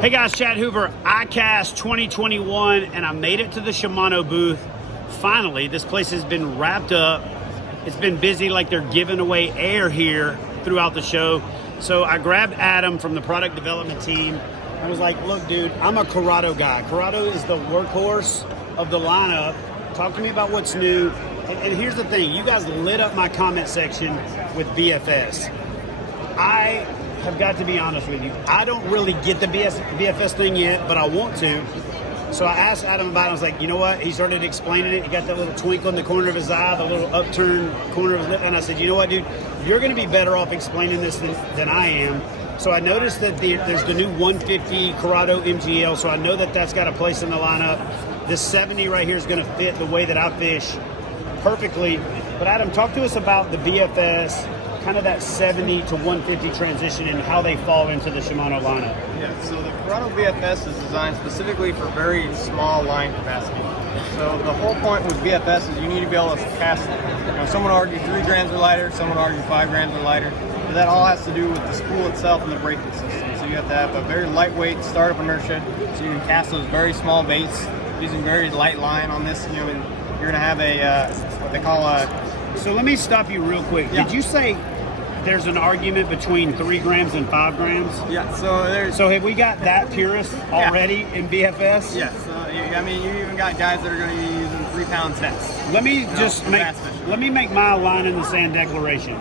Hey guys, Chad Hoover, ICAST 2021, and I made it to the Shimano booth. Finally, this place has been wrapped up. It's been busy like they're giving away air here throughout the show. So I grabbed Adam from the product development team. I was like, look, dude, I'm a Curado guy. Curado is the workhorse of the lineup. Talk to me about what's new. And here's the thing, you guys lit up my comment section with BFS. I have got to be honest with you. I don't really get the BFS thing yet, but I want to. So I asked Adam about it. I was like, you know what? He started explaining it. He got that little twinkle in the corner of his eye, the little upturned corner of his lip. And I said, you know what, dude? You're going to be better off explaining this than I am. So I noticed that there's the new 150 Curado MGL. So I know that that's got a place in the lineup. This 70 right here is going to fit the way that I fish perfectly. But Adam, talk to us about the BFS, kind of that 70 to 150 transition and how they fall into the Shimano lineup. Yeah, so the Curado BFS is designed specifically for very small line capacity. So the whole point with BFS is you need to be able to cast, some would argue 3 grams or lighter, some would argue 5 grams or lighter. But that all has to do with the spool itself and the braking system. So you have to have a very lightweight startup inertia, so you can cast those very small baits using very light line on this, and you're gonna have a, what they call a... So let me stop you real quick. Yeah. Did you say there's an argument between 3 grams and 5 grams? Yeah, so have we got that purist already in BFS? Yes, I mean, you even got guys that are going to be using 3-pound tests. Let me make my line in the sand declaration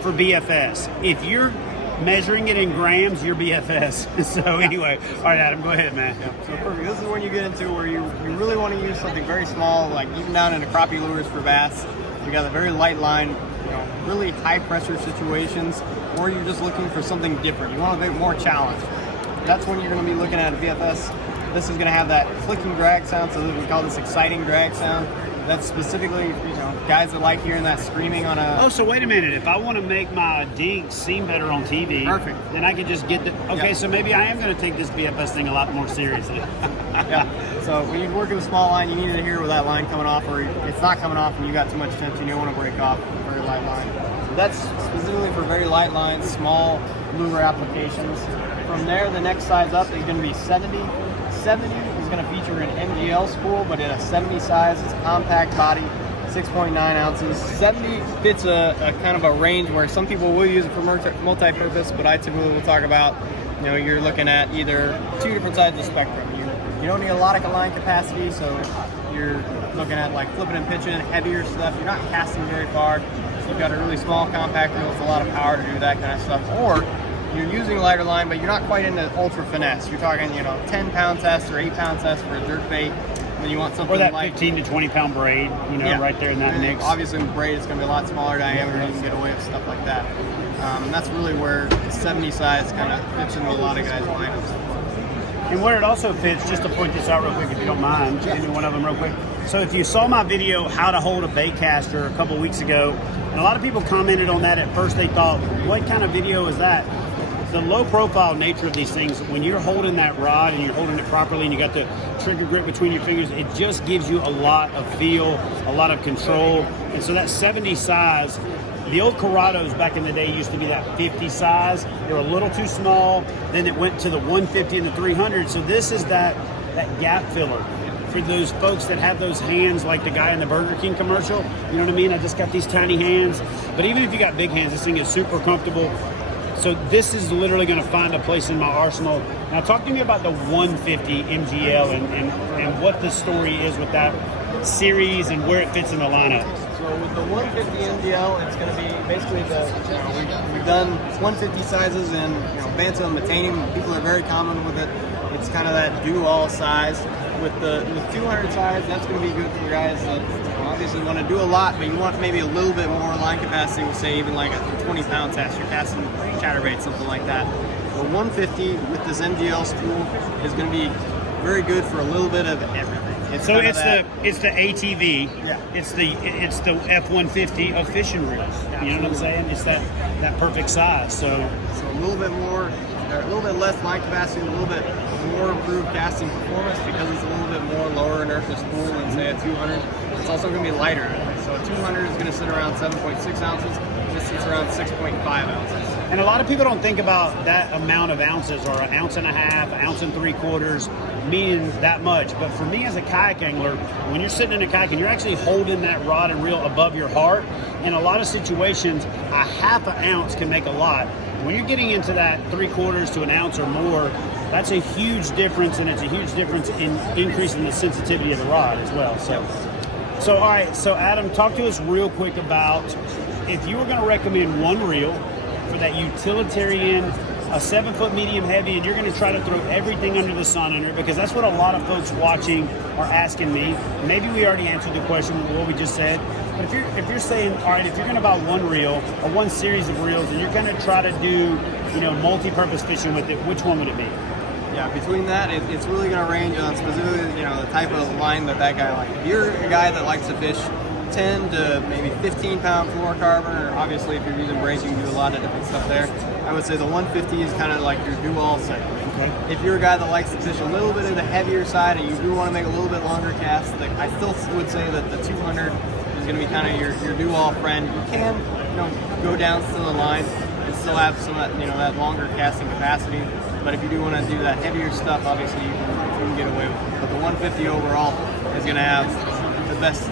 for BFS. If you're measuring it in grams, you're BFS. So anyway, all right, Adam, go ahead, man. Yeah, so perfect. This is when you get into where you really want to use something very small, like even down into crappie lures for bass. You got a very light line, really high pressure situations, or you're just looking for something different. You want a bit more challenge. That's when you're going to be looking at a BFS. This is going to have that clicking drag sound, so we call this exciting drag sound. That's specifically, guys that like hearing that screaming on a... Oh, so wait a minute. If I want to make my dinks seem better on TV, perfect, then I can just get the... Okay, so maybe I am going to take this BFS thing a lot more seriously. Yeah. So when you work with a small line, you need to hear with that line coming off, or it's not coming off and you got too much tension, you don't want to break off a very light line. So that's specifically for very light lines, small lure applications. From there, the next size up is going to be 70. 70 is going to feature an MGL spool, but in a 70 size. It's a compact body, 6.9 ounces. 70 fits a kind of a range where some people will use it for multi-purpose, but I typically will talk about, you're looking at either 2 different sides of the spectrum. You don't need a lot of line capacity, so you're looking at like flipping and pitching, heavier stuff. You're not casting very far. So you've got a really small compact reel with a lot of power to do that kind of stuff. Or you're using lighter line, but you're not quite into ultra finesse. You're talking, 10-pound test or 8-pound test for a jerk bait. Then you want something or that like 15 to 20 pound braid, right there in that mix. Obviously with braid, it's going to be a lot smaller diameter. You can get away with stuff like that. And that's really where the 70 size kind of fits into a lot of guys' lineups. And where it also fits, just to point this out real quick, if you don't mind, give me one of them real quick. So if you saw my video, how to hold a bait caster, a couple weeks ago, and a lot of people commented on that. At first they thought, what kind of video is that? The low profile nature of these things, when you're holding that rod and you're holding it properly and you got the trigger grip between your fingers, it just gives you a lot of feel, a lot of control. And so that 70 size, the old Curados back in the day used to be that 50 size. They were a little too small. Then it went to the 150 and the 300. So this is that gap filler for those folks that have those hands like the guy in the Burger King commercial. You know what I mean? I just got these tiny hands. But even if you got big hands, this thing is super comfortable. So this is literally going to find a place in my arsenal. Now talk to me about the 150 MGL and what the story is with that series and where it fits in the lineup. So with the 150 MGL, it's going to be basically we've done 150 sizes in Bantam and Titanium. People are very common with it. It's kind of that do-all size. With 200 size, that's going to be good for guys that obviously want to do a lot, but you want maybe a little bit more line capacity. We'll say even like a 20-pound test. You're casting chatterbait, something like that. The 150 with this MGL spool is going to be very good for a little bit of everything. It's the ATV. Yeah. It's the F-150 of fishing reels. You know what I'm saying? It's that perfect size. So a little bit more, a little bit less line capacity, a little bit more improved casting performance because it's a little bit more lower inertia spool than say a 200. It's also going to be lighter. So a 200 is going to sit around 7.6 ounces. This sits around 6.5 ounces. And a lot of people don't think about that amount of ounces, or an ounce and a half, ounce and 3/4, meaning that much. But for me as a kayak angler, when you're sitting in a kayak and you're actually holding that rod and reel above your heart, in a lot of situations, a half an ounce can make a lot. When you're getting into that 3/4 to an ounce or more, that's a huge difference, and it's a huge difference in increasing the sensitivity of the rod as well. So all right, so Adam, talk to us real quick about if you were going to recommend one reel for that utilitarian, a 7-foot medium heavy, and you're going to try to throw everything under the sun under it, because that's what a lot of folks watching are asking me. Maybe we already answered the question with what we just said, but if you're saying, all right, if you're going to buy one reel or one series of reels, and you're going to try to do, you know, multi-purpose fishing with it, which one would it be? Yeah, between that, it's really going to range on specifically, you know, the type of line that guy likes. If you're a guy that likes to fish 10 to maybe 15-pound fluorocarbon, or obviously if you're using brace, you can do a lot of different stuff there. I would say the 150 is kind of like your do-all segment. Okay. If you're a guy that likes to fish a little bit of the heavier side and you do want to make a little bit longer casts, like I still would say that the 200 is going to be kind of your do-all friend. You can, you know, go down to the line and still have some of that, you know, that longer casting capacity. But if you do want to do that heavier stuff, obviously you can get away with it. But the 150 overall is going to have the best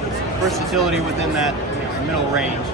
versatility within that, you know, middle range.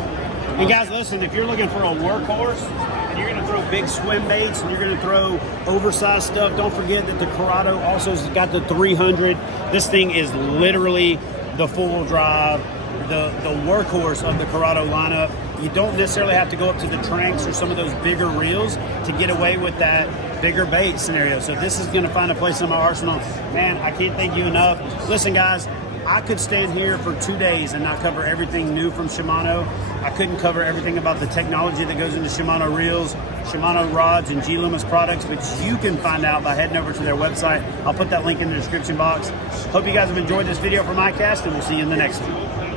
And guys, listen, if you're looking for a workhorse and you're going to throw big swim baits and you're going to throw oversized stuff, don't forget that the Curado also has got the 300. This thing is literally the full drive, the workhorse of the Curado lineup. You don't necessarily have to go up to the Tranks or some of those bigger reels to get away with that bigger bait scenario. So this is going to find a place in my arsenal. Man, I can't thank you enough. Listen, guys, I could stand here for 2 days and not cover everything new from Shimano. I couldn't cover everything about the technology that goes into Shimano reels, Shimano rods, and G Loomis products, which you can find out by heading over to their website. I'll put that link in the description box. Hope you guys have enjoyed this video from ICAST, and we'll see you in the next one.